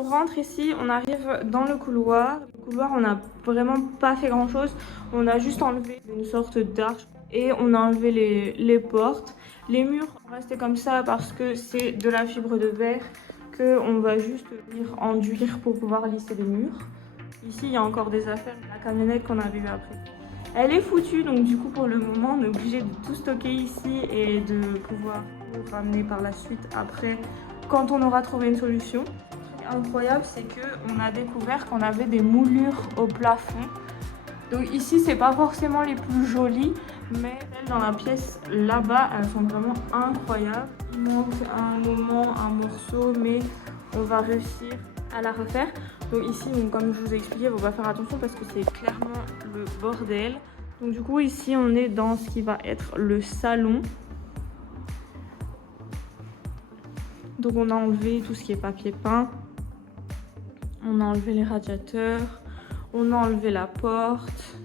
on rentre ici, on arrive dans le couloir. Le couloir, on n'a vraiment pas fait grand chose. On a juste enlevé une sorte d'arche et on a enlevé les portes. Les murs sont restés comme ça parce que c'est de la fibre de verre qu'on va juste venir enduire pour pouvoir lisser les murs. Ici, il y a encore des affaires de la camionnette qu'on avait eu après. Elle est foutue, donc du coup, pour le moment, on est obligé de tout stocker ici et de pouvoir tout ramener par la suite après, quand on aura trouvé une solution. Ce qui est incroyable, c'est qu'on a découvert qu'on avait des moulures au plafond. Donc ici, c'est pas forcément les plus jolies, mais celles dans la pièce là-bas, elles sont vraiment incroyables. Il manque un moment, un morceau, mais on va réussir à la refaire. Donc ici, donc, comme je vous ai expliqué, on va faire attention parce que c'est clairement le bordel. Donc du coup, ici, on est dans ce qui va être le salon. Donc on a enlevé tout ce qui est papier peint. On a enlevé les radiateurs. On a enlevé la porte.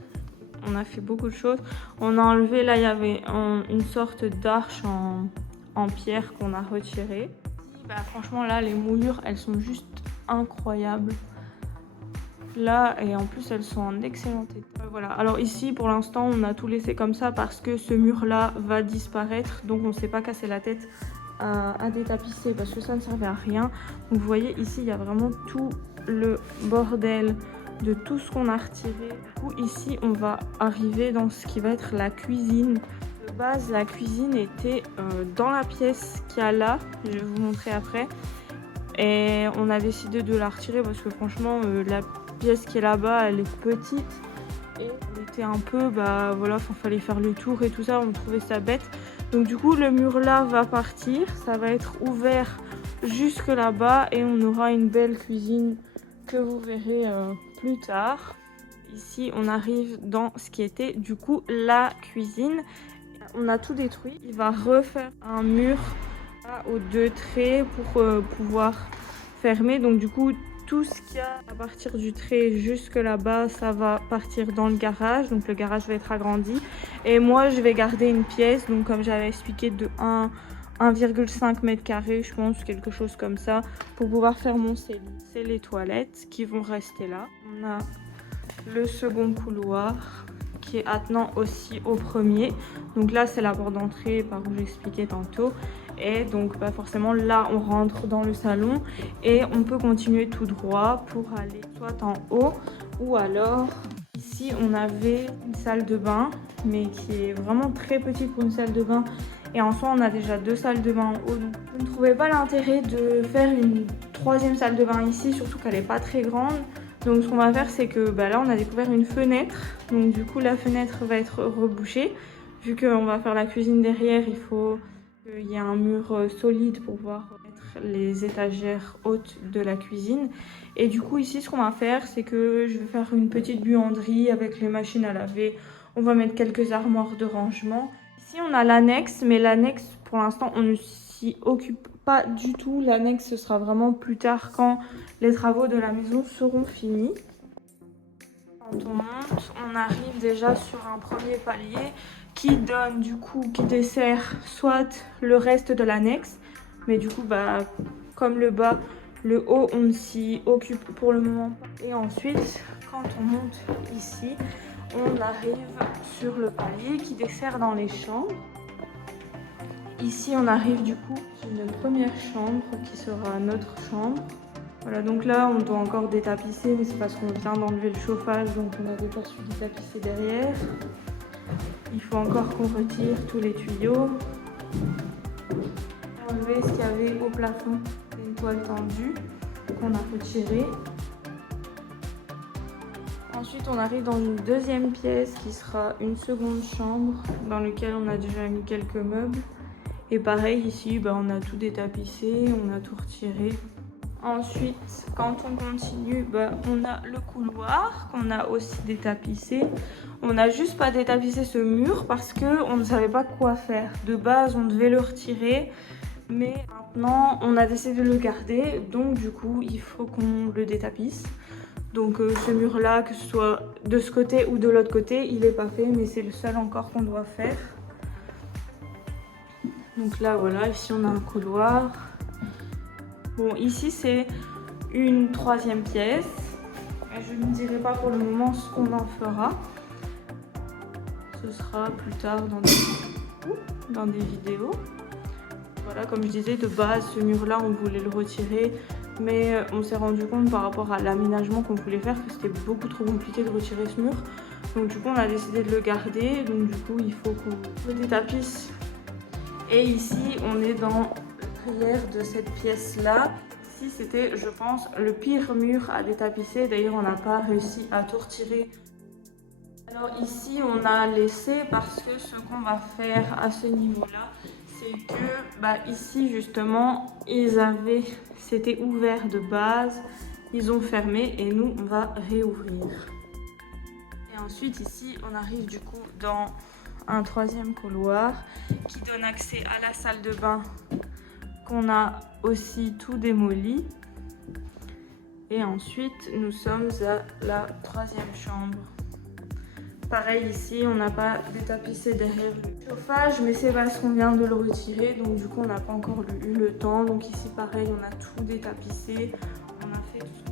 On a fait beaucoup de choses. On a enlevé, là, il y avait une sorte d'arche en pierre qu'on a retirée. Bah, franchement, là, les moulures, elles sont juste incroyables. Là, et en plus, elles sont en excellent état. Voilà. Alors ici, pour l'instant, on a tout laissé comme ça parce que ce mur-là va disparaître. Donc, on ne s'est pas cassé la tête à détapisser parce que ça ne servait à rien. Donc, vous voyez, ici, il y a vraiment tout le bordel de tout ce qu'on a retiré. Du coup, ici, on va arriver dans ce qui va être la cuisine. De base, la cuisine était dans la pièce qu'il y a là. Je vais vous montrer après. Et on a décidé de la retirer parce que franchement, la pièce qui est là-bas, elle est petite. Et elle était un peu, bah voilà, il fallait faire le tour et tout ça. On trouvait ça bête. Donc du coup, le mur là va partir. Ça va être ouvert jusque là-bas. Et on aura une belle cuisine que vous verrez plus tard. Ici, on arrive dans ce qui était du coup la cuisine. On a tout détruit. Il va refaire un mur aux 2 traits pour pouvoir fermer. Donc du coup, tout ce qu'il y a à partir du trait jusque là-bas, ça va partir dans le garage. Donc le garage va être agrandi. Et moi, je vais garder une pièce, donc comme j'avais expliqué, de 1,5 mètre carré, je pense, quelque chose comme ça, pour pouvoir faire mon CELI. C'est les toilettes qui vont rester là. On a le second couloir qui est attenant aussi au premier. Donc là, c'est la porte d'entrée par où j'expliquais tantôt. Et donc bah forcément, là, on rentre dans le salon et on peut continuer tout droit pour aller soit en haut ou alors ici, on avait une salle de bain, mais qui est vraiment très petite pour une salle de bain. Et en soi, on a déjà 2 salles de bain en haut. Donc je ne trouvais pas l'intérêt de faire une 3e salle de bain ici, surtout qu'elle n'est pas très grande. Donc ce qu'on va faire, c'est que bah là, on a découvert une fenêtre. Donc du coup, la fenêtre va être rebouchée. Vu qu'on va faire la cuisine derrière, il faut qu'il y ait un mur solide pour pouvoir mettre les étagères hautes de la cuisine. Et du coup, ici, ce qu'on va faire, c'est que je vais faire une petite buanderie avec les machines à laver. On va mettre quelques armoires de rangement. Ici, on a l'annexe, mais l'annexe, pour l'instant, on ne s'y occupe pas du tout. L'annexe, ce sera vraiment plus tard quand les travaux de la maison seront finis. Quand on monte, on arrive déjà sur un premier palier qui donne du coup, qui dessert soit le reste de l'annexe, mais du coup, bah, comme le bas, le haut, on ne s'y occupe pour le moment pas. Et ensuite, quand on monte ici, on arrive sur le palier qui dessert dans les chambres. Ici, on arrive du coup sur une première chambre qui sera notre chambre. Voilà, donc là, on doit encore détapisser, mais c'est parce qu'on vient d'enlever le chauffage, donc on a déjà su détapisser derrière. Il faut encore qu'on retire tous les tuyaux. Enlever ce qu'il y avait au plafond, une toile tendue qu'on a retirée. Ensuite, on arrive dans une deuxième pièce qui sera une seconde chambre dans laquelle on a déjà mis quelques meubles. Et pareil, ici, bah, on a tout détapissé, on a tout retiré. Ensuite, quand on continue, bah, on a le couloir qu'on a aussi détapissé. On n'a juste pas détapissé ce mur parce qu'on ne savait pas quoi faire. De base, on devait le retirer, mais maintenant, on a décidé de le garder. Donc, du coup, il faut qu'on le détapisse. Donc, ce mur-là, que ce soit de ce côté ou de l'autre côté, il n'est pas fait, mais c'est le seul encore qu'on doit faire. Donc là, voilà, ici, on a un couloir. Bon, ici, c'est une troisième pièce. Je ne dirai pas pour le moment ce qu'on en fera. Ce sera plus tard dans des vidéos. Voilà, comme je disais, de base, ce mur-là, on voulait le retirer. Mais on s'est rendu compte par rapport à l'aménagement qu'on voulait faire que c'était beaucoup trop compliqué de retirer ce mur. Donc du coup, on a décidé de le garder. Donc du coup, il faut qu'on détapisse. Et ici, on est dans l'arrière de cette pièce-là. Ici, c'était, je pense, le pire mur à détapisser. D'ailleurs, on n'a pas réussi à tout retirer. Alors ici, on a laissé parce que ce qu'on va faire à ce niveau-là, c'est que ici, justement, c'était ouvert de base. Ils ont fermé et nous, on va réouvrir. Et ensuite, ici, on arrive du coup dans un troisième couloir qui donne accès à la salle de bain qu'on a aussi tout démoli. Et ensuite, nous sommes à la troisième chambre. Pareil ici, on n'a pas détapissé derrière le chauffage, mais c'est parce qu'on vient de le retirer, donc du coup on n'a pas encore eu le temps. Donc ici pareil, on a tout détapissé, on a fait tout